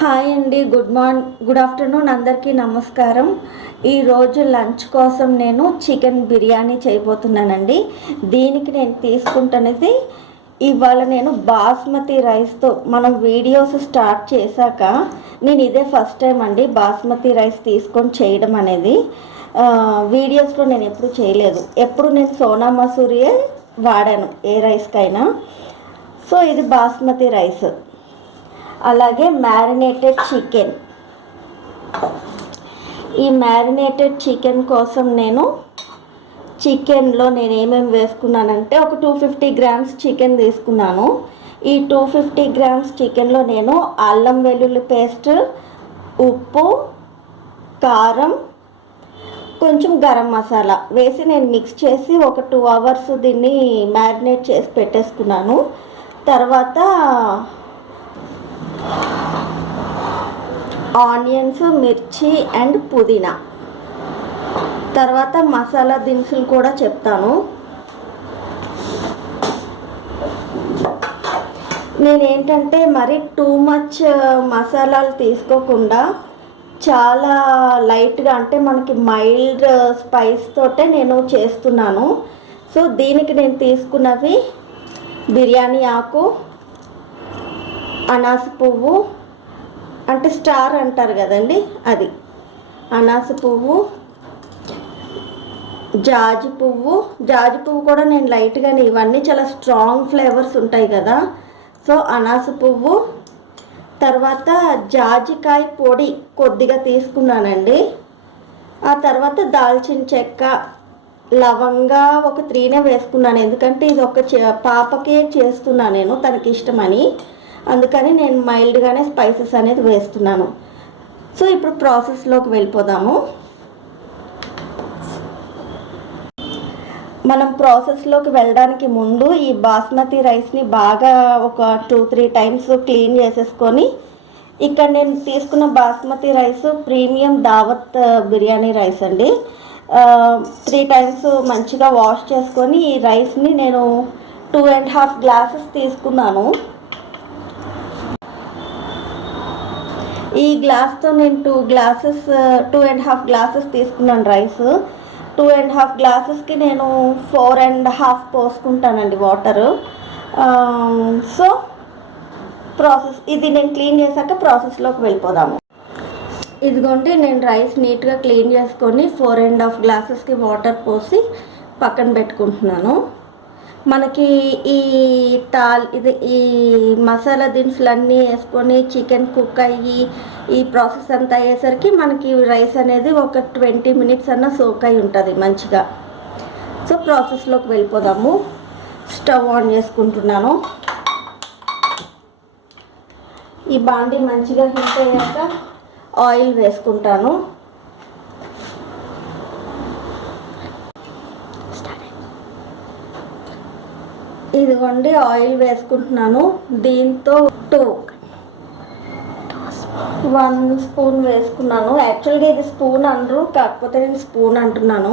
Hi అండి, good afternoon అందరికీ నమస్కారం. ఈరోజు లంచ్ కోసం నేను చికెన్ బిర్యానీ చేయబోతున్నానండి. దీనికి నేను తీసుకుంటున్నది ఇవాళ నేను బాస్మతి రైస్తో మనం వీడియోస్ స్టార్ట్ చేశాక నేను ఇదే ఫస్ట్ టైం అండి బాస్మతి రైస్ తీసుకొని చేయడం అనేది. వీడియోస్లో నేను ఎప్పుడు చేయలేదు. ఎప్పుడు నేను సోనా మసూరియే వాడాను ఏ రైస్కైనా. సో ఇది బాస్మతి రైస్. అలాగే మ్యారినేటెడ్ చికెన్. ఈ మ్యారినేటెడ్ చికెన్ కోసం నేను చికెన్లో నేను ఏమేమి వేసుకున్నానంటే ఒక 250 గ్రామ్స్ చికెన్ తీసుకున్నాను. ఈ 250 గ్రామ్స్ చికెన్లో నేను అల్లం వెల్లుల్లి పేస్ట్, ఉప్పు, కారం, కొంచెం గరం మసాలా వేసి నేను మిక్స్ చేసి ఒక 2 అవర్స్ దీన్ని మ్యారినేట్ చేసి పెట్టేసుకున్నాను. తర్వాత ఆనియన్స్, మిర్చి అండ్ పుదీనా, తర్వాత మసాలా దినుసులు కూడా చెప్తాను. నేనేంటంటే మరి టూ మచ్ మసాలాలు తీసుకోకుండా చాలా లైట్గా, అంటే మనకి మైల్డ్ స్పైస్ తోటే నేను చేస్తున్నాను. సో దీనికి నేను తీసుకున్నవి బిర్యానీ ఆకు, అనాస పువ్వు, అంటే స్టార్ అంటారు కదండి, అది అనాస పువ్వు, జాజి పువ్వు కూడా నేను లైట్గానే, ఇవన్నీ చాలా స్ట్రాంగ్ ఫ్లేవర్స్ ఉంటాయి కదా. సో అనాస పువ్వు, తర్వాత జాజికాయ పొడి కొద్దిగా తీసుకున్నానండి. ఆ తర్వాత దాల్చిన చెక్క, లవంగా ఒక 3 వేసుకున్నాను. ఎందుకంటే ఇది ఒక పాపకే చేస్తున్నాను నేను, తనకి ఇష్టమని. అందుకని నేను మైల్డ్గానే స్పైసెస్ అనేది వేస్తున్నాను. సో ఇప్పుడు ప్రాసెస్లోకి వెళ్ళిపోదాము. మనం ప్రాసెస్లోకి వెళ్ళడానికి ముందు ఈ బాస్మతి రైస్ని బాగా ఒక 2-3 టైమ్స్ క్లీన్ చేసేసుకొని, ఇక్కడ నేను తీసుకున్న బాస్మతి రైస్ ప్రీమియం దావత్ బిర్యానీ రైస్ అండి. 3 టైమ్స్ మంచిగా వాష్ చేసుకొని ఈ రైస్ని నేను 2.5 గ్లాసెస్ తీసుకున్నాను. ఈ గ్లాస్తో నేను 2.5 గ్లాసెస్ తీసుకున్నాను రైస్. 2.5 గ్లాసెస్కి నేను 4.5 పోసుకుంటానండి వాటరు. సో ప్రాసెస్ ఇది నేను క్లీన్ చేశాక ప్రాసెస్లోకి వెళ్ళిపోదాము. ఇదిగోండి, నేను రైస్ నీట్గా క్లీన్ చేసుకొని 4.5 గ్లాసెస్కి వాటర్ పోసి పక్కన పెట్టుకుంటున్నాను. మనకి ఈ మసాలా దినుసులన్నీ వేసుకొని చికెన్ కుక్ అయ్యి ఈ ప్రాసెస్ అంతా అయ్యేసరికి మనకి రైస్ అనేది ఒక 20 మినిట్స్ అన్న సోక్ అయి ఉంటుంది మంచిగా. సో ప్రాసెస్లోకి వెళ్ళిపోదాము. స్టవ్ ఆన్ చేసుకుంటున్నాను. ఈ బాండి మంచిగా హీట్ అయ్యాక ఆయిల్ వేసుకుంటాను. ఇదిగోండి ఆయిల్ వేసుకుంటున్నాను. దీంతో 1 స్పూన్ వేసుకున్నాను. యాక్చువల్గా ఇది స్పూన్ అనరు, కాకపోతే నేను స్పూన్ అంటున్నాను,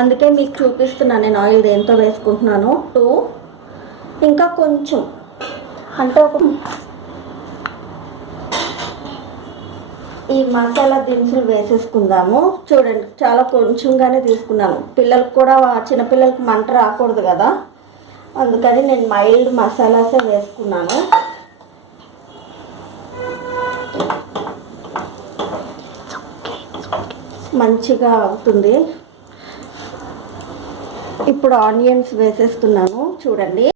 అందుకే మీకు చూపిస్తున్నాను నేను ఆయిల్ దేంతో వేసుకుంటున్నాను. 2 ఇంకా కొంచెం, అంటే ఈ మసాలా దినుసులు వేసేసుకుందాము. చూడండి, చాలా కొంచెంగానే తీసుకున్నాను. పిల్లలకు కూడా, చిన్నపిల్లలకి మంట రాకూడదు కదా, అందుకని నేను మైల్డ్ మసాలాసే వేసుకున్నాను. మంచిగా అవుతుంది. ఇప్పుడు ఆనియన్స్ వేసేస్తున్నాను. చూడండి,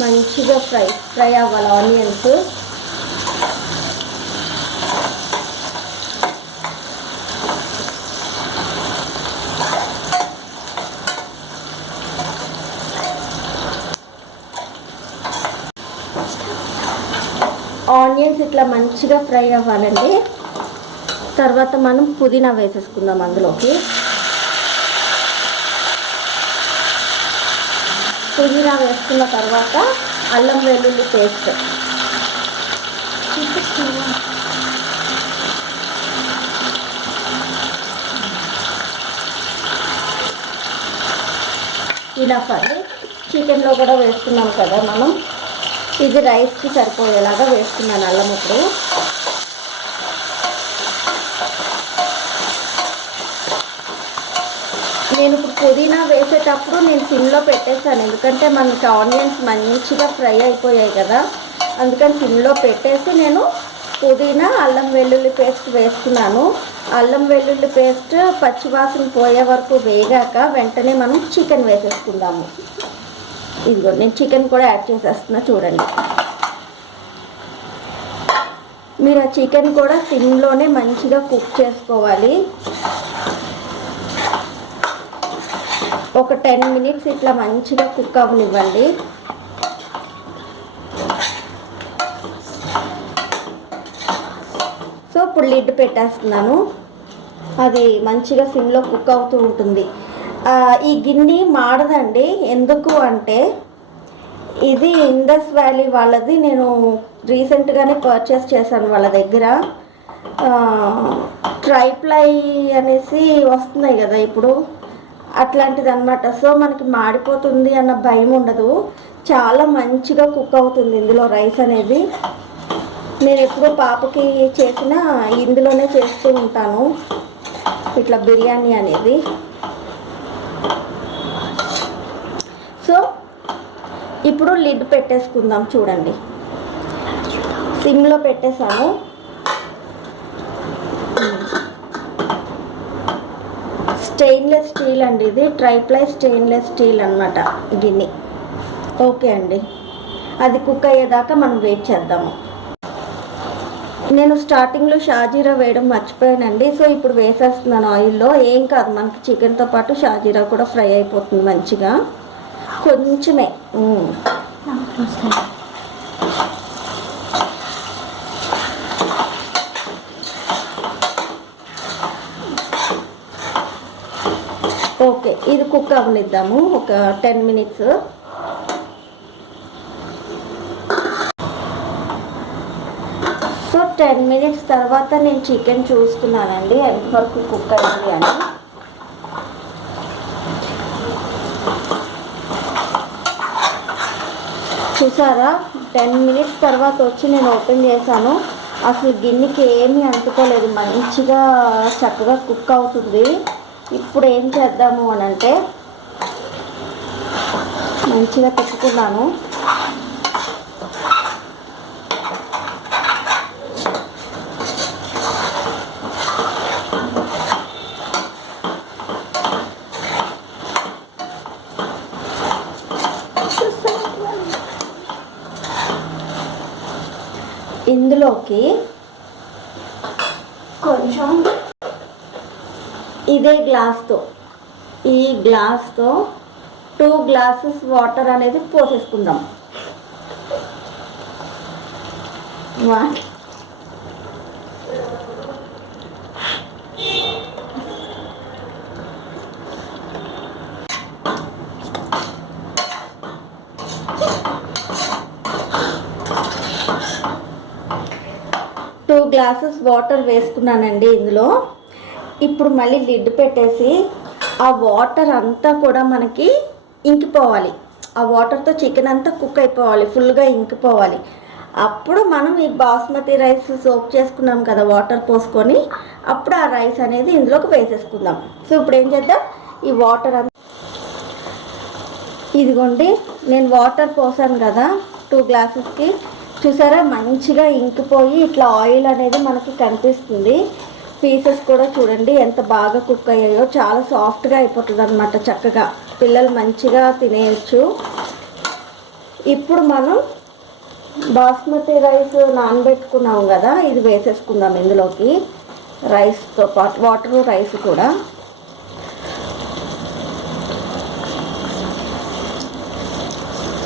మంచిగా ఫ్రై అవ్వాలి ఆనియన్స్. ఆనియన్స్ ఇట్లా మంచిగా ఫ్రై అవ్వాలండి. తర్వాత మనం పుదీనా వేసేసుకుందాం అందులోకి. పుదీనా వేసుకున్న తర్వాత అల్లం వెల్లుల్లి పేస్ట్, ఇలా పది చికెన్లో కూడా వేసుకున్నాం కదా మనం. ఇది రైస్కి సరిపోయేలాగా వేసుకున్నాను అల్లం. ఇప్పుడు నేను పుదీనా వేసేటప్పుడు నేను సిమ్లో పెట్టేస్తాను, ఎందుకంటే మనకి ఆనియన్స్ మంచిగా ఫ్రై అయిపోయాయి కదా, అందుకని సిమ్లో పెట్టేసి నేను పుదీనా అల్లం వెల్లుల్లి పేస్ట్ వేసుకున్నాను. అల్లం వెల్లుల్లి పేస్ట్ పచ్చివాసన పోయే వరకు వేగాక వెంటనే మనం చికెన్ వేసేసుకుందాము. ఇదిగో నేను చికెన్ కూడా యాడ్ చేసేస్తున్నా చూడండి. మీరు ఆ చికెన్ కూడా సిమ్లోనే మంచిగా కుక్ చేసుకోవాలి. ఒక 10 మినిట్స్ ఇట్లా మంచిగా కుక్ అవ్వనివ్వండి. సో ఇప్పుడు లిడ్ పెట్టేస్తున్నాను, అది మంచిగా సిమ్లో కుక్ అవుతూ ఉంటుంది. ఈ గిన్నె మాడదండి, ఎందుకు అంటే ఇది ఇండస్ వ్యాలీ వాళ్ళది. నేను రీసెంట్గానే పర్చేస్ చేశాను వాళ్ళ దగ్గర. ట్రైప్లై అనేసి వస్తున్నాయి కదా ఇప్పుడు, అట్లాంటిది అనమాట. సో మనకి మాడిపోతుంది అన్న భయం ఉండదు, చాలా మంచిగా కుక్ అవుతుంది ఇందులో రైస్ అనేది. నేను ఎప్పుడూ పాపకి చేసిన ఇందులోనే చేస్తూ ఉంటాను ఇట్లా బిర్యానీ అనేది. సో ఇప్పుడు లిడ్ పెట్టేసుకుందాం చూడండి. సిమ్లో పెట్టేసాము. స్టెయిన్లెస్ స్టీల్ అండి ఇది, ట్రైప్లై స్టెయిన్లెస్ స్టీల్ అనమాట గిన్నె. ఓకే అండి, అది కుక్ అయ్యేదాకా మనం వెయిట్ చేద్దాము. నేను స్టార్టింగ్లో షాజీరా వేయడం మర్చిపోయానండి. సో ఇప్పుడు వేసేస్తున్నాను ఆయిల్లో. ఏం కాదు, మనకి చికెన్తో పాటు షాజీరా కూడా ఫ్రై అయిపోతుంది మంచిగా, కొంచెమే. ఓకే, ఇది కుక్ అవ్వనిద్దాము ఒక 10 మినిట్స్. సో 10 మినిట్స్ తర్వాత నేను చికెన్ చూస్తున్నానండి ఎంతవరకు కుక్ అయింది అని. చూసారా, 10 మినిట్స్ తర్వాత వచ్చి నేను ఓపెన్ చేశాను. అసలు గిన్నెకి ఏమీ అంటుకోలేదు, మంచిగా చక్కగా కుక్ అవుతుంది. ఇప్పుడు ఏం చేద్దాము అని అంటే మంచిగా తిప్పుకున్నాను. ఇందులోకి కొంచెం ఇదే గ్లాస్తో, ఈ గ్లాస్తో 2 గ్లాసెస్ వాటర్ అనేది పోసేసుకుందాం. 1 2 గ్లాసెస్ వాటర్ వేసుకున్నానండి ఇందులో. ఇప్పుడు మళ్ళీ లిడ్ పెట్టేసి ఆ వాటర్ అంతా కూడా మనకి ఇంకిపోవాలి. ఆ వాటర్తో చికెన్ అంతా కుక్ అయిపోవాలి, ఫుల్గా ఇంకిపోవాలి. అప్పుడు మనం ఈ బాస్మతి రైస్ సోక్ చేసుకున్నాం కదా వాటర్ పోసుకొని, అప్పుడు ఆ రైస్ అనేది ఇందులోకి వేసేసుకుందాం. సో ఇప్పుడు ఏం చేద్దాం, ఈ వాటర్ అంతా, ఇదిగోండి నేను వాటర్ పోసాను కదా 2 గ్లాసెస్కి, చూసారా మంచిగా ఇంకిపోయి ఇట్లా ఆయిల్ అనేది మనకి కనిపిస్తుంది. పీసెస్ కూడా చూడండి ఎంత బాగా కుక్ అయ్యాయో, చాలా సాఫ్ట్గా అయిపోతుంది అనమాట. చక్కగా పిల్లలు మంచిగా తినేయచ్చు. ఇప్పుడు మనం బాస్మతి రైస్ నానబెట్టుకున్నాం కదా, ఇది వేసేసుకుందాం ఇందులోకి. రైస్తో పాటు వాటర్ రైస్ కూడా.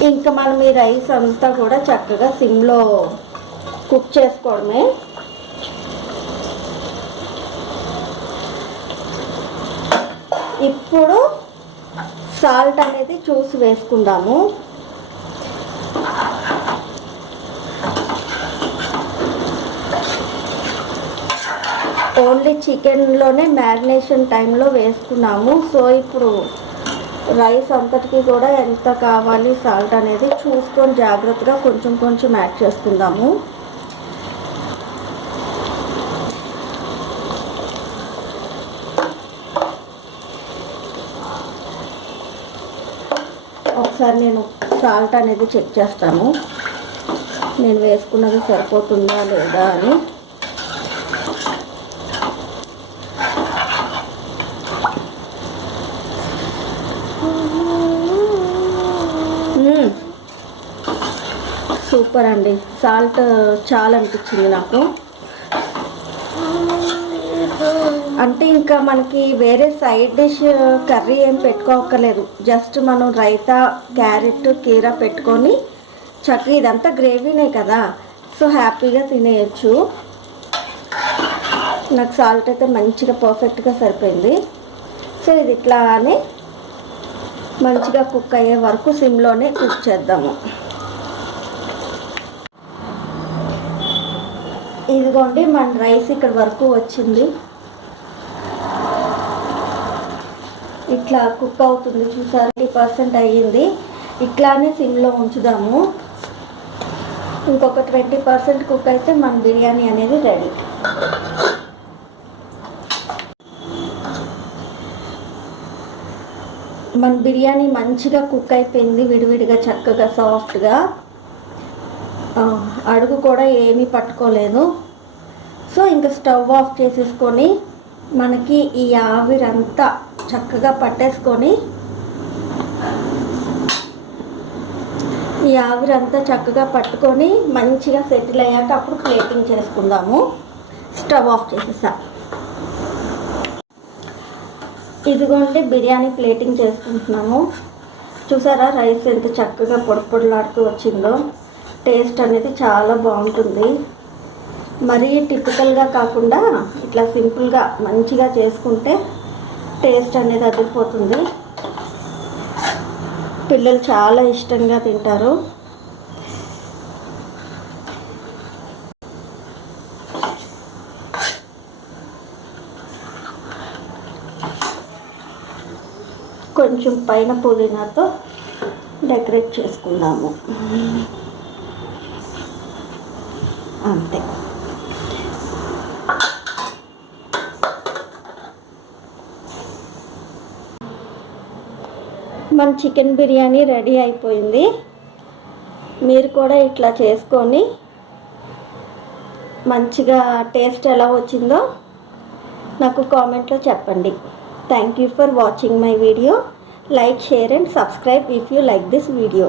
ఇంకా మనం ఈ రైస్ అంతా కూడా చక్కగా సిమ్లో కుక్ చేసుకోవడమే. ఇప్పుడు సాల్ట్ అనేది చూసి వేసుకుందాము. ఓన్లీ చికెన్లోనే మ్యారినేషన్ టైంలో వేసుకున్నాము. సో ఇప్పుడు రైస్ అంతటికి కూడా ఎంత కావాలి సాల్ట్ అనేది చూసుకొని జాగ్రత్తగా కొంచెం కొంచెం యాడ్ చేసుకుందాము. ఒకసారి నేను సాల్ట్ అనేది చెక్ చేస్తాను, నేను వేసుకున్నది సరిపోతుందా లేదా అని. సూపర్ అండి, సాల్ట్ చాలా అనిపించింది నాకు. అంటే ఇంకా మనకి వేరే సైడ్ డిష్ కర్రీ ఏం పెట్టుకోక్కర్లేదు. జస్ట్ మనం రైతా, క్యారెట్, కీరా పెట్టుకొని చక్కగా ఇదంతా గ్రేవీనే కదా, సో హ్యాపీగా తినేయచ్చు. నాకు సాల్ట్ అయితే మంచిగా పర్ఫెక్ట్గా సరిపోయింది. సో ఇది ఇట్లానే మంచిగా కుక్ అయ్యే వరకు సిమ్లోనే కుక్ చేద్దాము. ఇదిగోండి మన రైస్ ఇక్కడ వరకు వచ్చింది, ఇట్లా కుక్ అవుతుంది చూసారు. 20% అయ్యింది. ఇట్లానే సిమ్లో ఉంచుదాము. ఇంకొక 20% కుక్ అయితే మన బిర్యానీ అనేది రెడీ. మన బిర్యానీ మంచిగా కుక్ అయిపోయింది, విడివిడిగా చక్కగా సాఫ్ట్గా. అడుగు కూడా ఏమీ పట్టుకోలేదు. సో ఇంకా స్టవ్ ఆఫ్ చేసేసుకొని మనకి ఈ ఆవిరంతా చక్కగా పట్టేసుకొని, ఈ ఆవిరంతా చక్కగా పట్టుకొని మంచిగా సెటిల్ అయ్యాక అప్పుడు ప్లేటింగ్ చేసుకుందాము. స్టవ్ ఆఫ్ చేసేసా. ఇదిగోండి బిర్యానీ ప్లేటింగ్ చేసుకుంటున్నాము. చూసారా రైస్ ఎంత చక్కగా పొడి పొడిలాడుతూ వచ్చిందో. టేస్ట్ అనేది చాలా బాగుంటుంది. మరీ టిపికల్గా కాకుండా ఇట్లా సింపుల్గా మంచిగా చేసుకుంటే టేస్ట్ అనేది అదిరిపోతుంది. పిల్లలు చాలా ఇష్టంగా తింటారు. కొంచెం పైన పుదీనాతో డెకరేట్ చేసుకుందాము. అంతే. మన చికెన్ బిర్యానీ రెడీ అయిపోయింది. మీరు కూడా ఇట్లా చేసుకొని మంచిగా టేస్ట్ ఎలా వచ్చిందో నాకు కామెంట్లో చెప్పండి. Thank you for watching my video. Like, share and subscribe if you like this video.